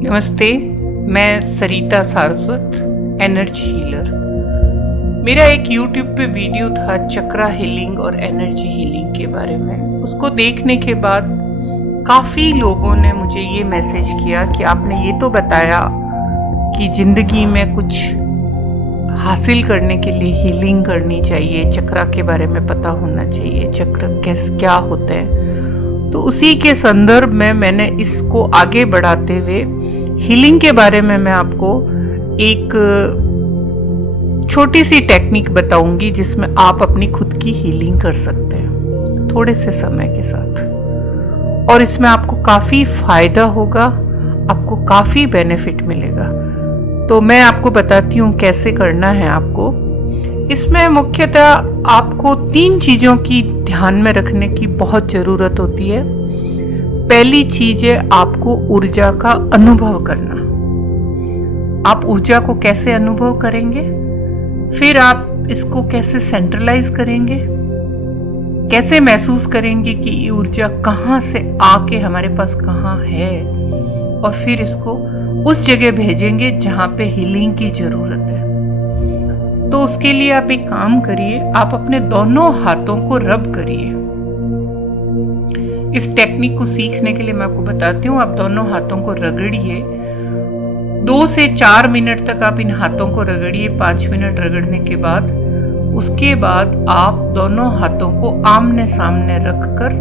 नमस्ते, मैं सरिता Saraswat, energy healer. मेरा एक YouTube पे वीडियो था चक्रा हीलिंग और एनर्जी हीलिंग के बारे में। उसको देखने के बाद काफ़ी लोगों ने मुझे ये मैसेज किया कि आपने ये तो बताया कि ज़िंदगी में कुछ हासिल करने के लिए हीलिंग करनी चाहिए, चक्रा के बारे में पता होना चाहिए, चक्र क्या होते हैं। तो उसी के संदर्भ में मैंने इसको आगे बढ़ाते हुए हीलिंग के बारे में मैं आपको एक छोटी सी टेक्निक बताऊंगी जिसमें आप अपनी खुद की हीलिंग कर सकते हैं थोड़े से समय के साथ, और इसमें आपको काफ़ी फायदा होगा, आपको काफ़ी बेनिफिट मिलेगा। तो मैं आपको बताती हूँ कैसे करना है आपको। इसमें मुख्यतः आपको 3 चीज़ों की ध्यान में रखने की बहुत ज़रूरत होती है। पहली चीज़ है आपको ऊर्जा का अनुभव करना। आप ऊर्जा को कैसे अनुभव करेंगे, फिर आप इसको कैसे सेंट्रलाइज करेंगे, कैसे महसूस करेंगे कि ये ऊर्जा कहाँ से आके हमारे पास कहाँ है, और फिर इसको उस जगह भेजेंगे जहाँ पे हीलिंग की ज़रूरत है। तो उसके लिए आप एक काम करिए, आप अपने दोनों हाथों को रब करिए। इस टेक्निक को सीखने के लिए मैं आपको बताती हूँ, आप दोनों हाथों को रगड़िए। 2 से 4 मिनट तक आप इन हाथों को रगड़िए। 5 मिनट रगड़ने के बाद उसके बाद आप दोनों हाथों को आमने सामने रखकर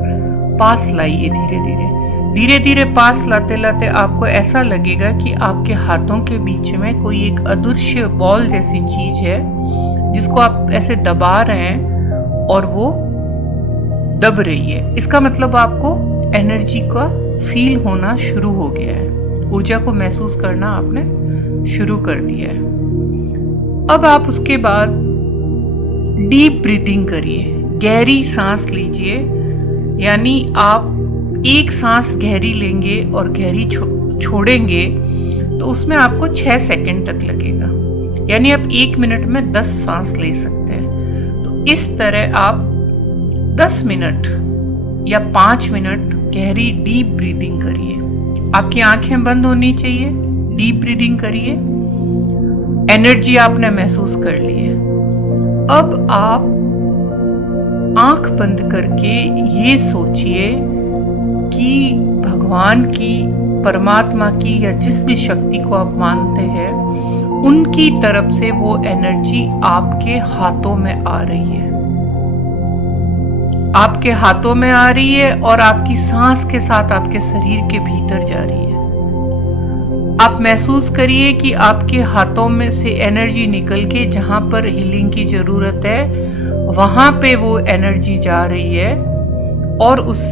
पास लाइए। धीरे धीरे पास लाते लाते आपको ऐसा लगेगा कि आपके हाथों के बीच में कोई एक अदृश्य बॉल जैसी चीज है जिसको आप ऐसे दबा रहे हैं और वो दब रही है। इसका मतलब आपको एनर्जी का फील होना शुरू हो गया है, ऊर्जा को महसूस करना आपने शुरू कर दिया है। अब आप उसके बाद डीप ब्रीथिंग करिए, गहरी सांस लीजिए। यानी आप एक सांस गहरी लेंगे और गहरी छोड़ेंगे तो उसमें आपको 6 सेकंड तक लगेगा, यानी आप 1 मिनट में 10 सांस ले सकते हैं। तो इस तरह आप 10 मिनट या 5 मिनट गहरी डीप ब्रीदिंग करिए। आपकी आंखें बंद होनी चाहिए, डीप ब्रीदिंग करिए। एनर्जी आपने महसूस कर ली है। अब आप आंख बंद करके ये सोचिए कि भगवान की, परमात्मा की, या जिस भी शक्ति को आप मानते हैं उनकी तरफ से वो एनर्जी आपके हाथों में आ रही है, आपके हाथों में आ रही है और आपकी सांस के साथ आपके शरीर के भीतर जा रही है। आप महसूस करिए कि आपके हाथों में से एनर्जी निकल के जहां पर हीलिंग की जरूरत है वहां पे वो एनर्जी जा रही है और उस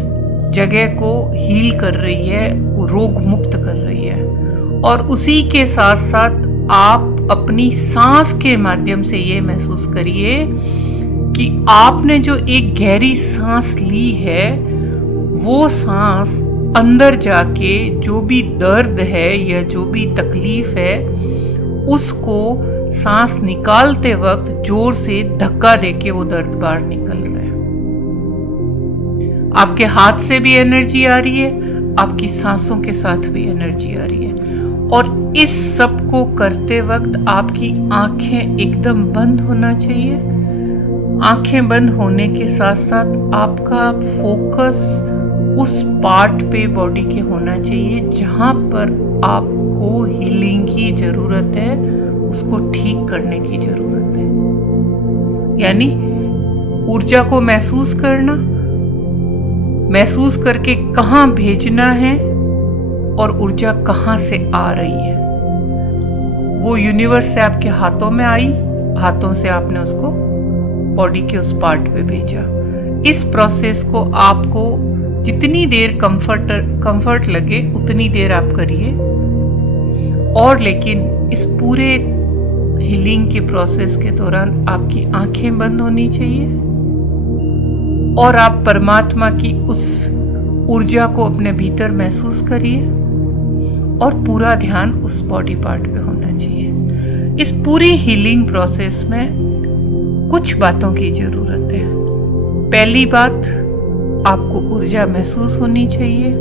जगह को हील कर रही है, रोग मुक्त कर रही है। और उसी के साथ साथ आप अपनी सांस के माध्यम से ये महसूस करिए कि आपने जो एक गहरी सांस ली है वो सांस अंदर जाके जो भी दर्द है या जो भी तकलीफ है उसको सांस निकालते वक्त जोर से धक्का देके वो दर्द बाहर निकल रहा है। आपके हाथ से भी एनर्जी आ रही है, आपकी सांसों के साथ भी एनर्जी आ रही है। और इस सब को करते वक्त आपकी आंखें एकदम बंद होना चाहिए। आंखें बंद होने के साथ साथ आपका फोकस उस पार्ट पे बॉडी के होना चाहिए जहां पर आपको हीलिंग की जरूरत है, उसको ठीक करने की जरूरत है। यानी ऊर्जा को महसूस करना, महसूस करके कहाँ भेजना है और ऊर्जा कहाँ से आ रही है। वो यूनिवर्स से आपके हाथों में आई, हाथों से आपने उसको बॉडी के उस पार्ट पे भेजा। इस प्रोसेस को आपको जितनी देर कंफर्ट लगे उतनी देर आप करिए। और लेकिन इस पूरे हीलिंग के प्रोसेस के दौरान आपकी आंखें बंद होनी चाहिए और आप परमात्मा की उस ऊर्जा को अपने भीतर महसूस करिए और पूरा ध्यान उस बॉडी पार्ट पे होना चाहिए। इस पूरी हीलिंग प्रोसेस में कुछ बातों की जरूरत है। पहली बात, आपको ऊर्जा महसूस होनी चाहिए।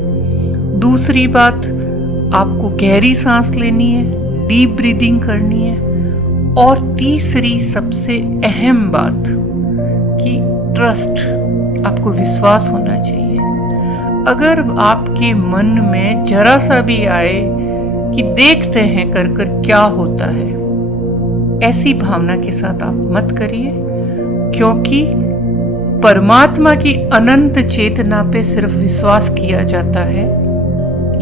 दूसरी बात, आपको गहरी सांस लेनी है, डीप ब्रीदिंग करनी है, और तीसरी सबसे अहम बात कि ट्रस्ट, आपको विश्वास होना चाहिए। अगर आपके मन में जरा सा भी आए कि देखते हैं कर कर क्या होता है, ऐसी भावना के साथ आप मत करिए, क्योंकि परमात्मा की अनंत चेतना पे सिर्फ विश्वास किया जाता है।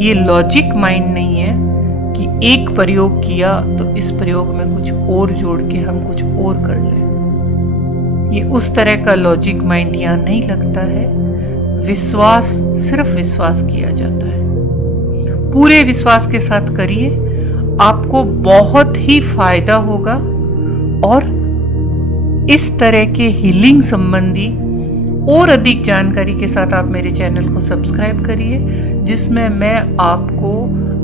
ये लॉजिक माइंड नहीं है कि एक प्रयोग किया तो इस प्रयोग में कुछ और जोड़ के हम कुछ और कर लें। ये उस तरह का लॉजिक माइंड यहाँ नहीं लगता है। विश्वास, सिर्फ विश्वास किया जाता है। पूरे विश्वास के साथ करिए, आपको बहुत ही फायदा होगा। और इस तरह के हीलिंग संबंधी और अधिक जानकारी के साथ आप मेरे चैनल को सब्सक्राइब करिए, जिसमें मैं आपको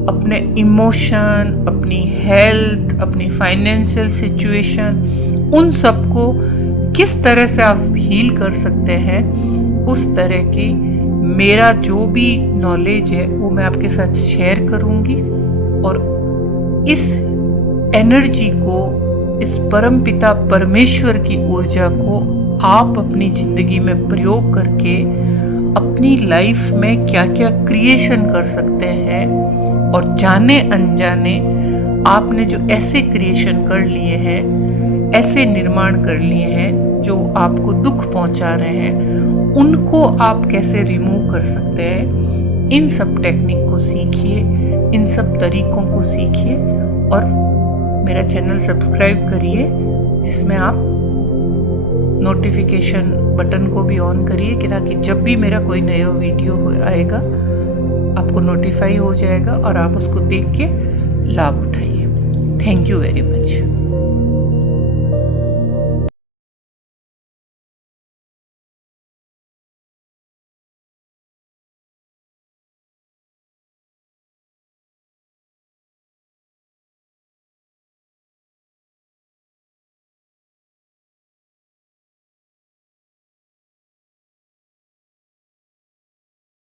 अपने इमोशन, अपनी हेल्थ, अपनी फाइनेंशियल सिचुएशन, उन सब को किस तरह से आप हील कर सकते हैं, उस तरह की मेरा जो भी नॉलेज है वो मैं आपके साथ शेयर करूंगी। और इस एनर्जी को, इस परमपिता परमेश्वर की ऊर्जा को आप अपनी जिंदगी में प्रयोग करके अपनी लाइफ में क्या क्या क्रिएशन कर सकते हैं। और जाने अनजाने आपने जो ऐसे क्रिएशन कर लिए हैं, ऐसे निर्माण कर लिए हैं जो आपको दुख पहुंचा रहे हैं, उनको आप कैसे रिमूव कर सकते हैं, इन सब टेक्निक को सीखिए, इन सब तरीकों को सीखिए। और मेरा चैनल सब्सक्राइब करिए, जिसमें आप नोटिफिकेशन बटन को भी ऑन करिए कि ताकि जब भी मेरा कोई नया वीडियो आएगा आपको नोटिफाई हो जाएगा और आप उसको देख के लाभ उठाइए। Thank you very much.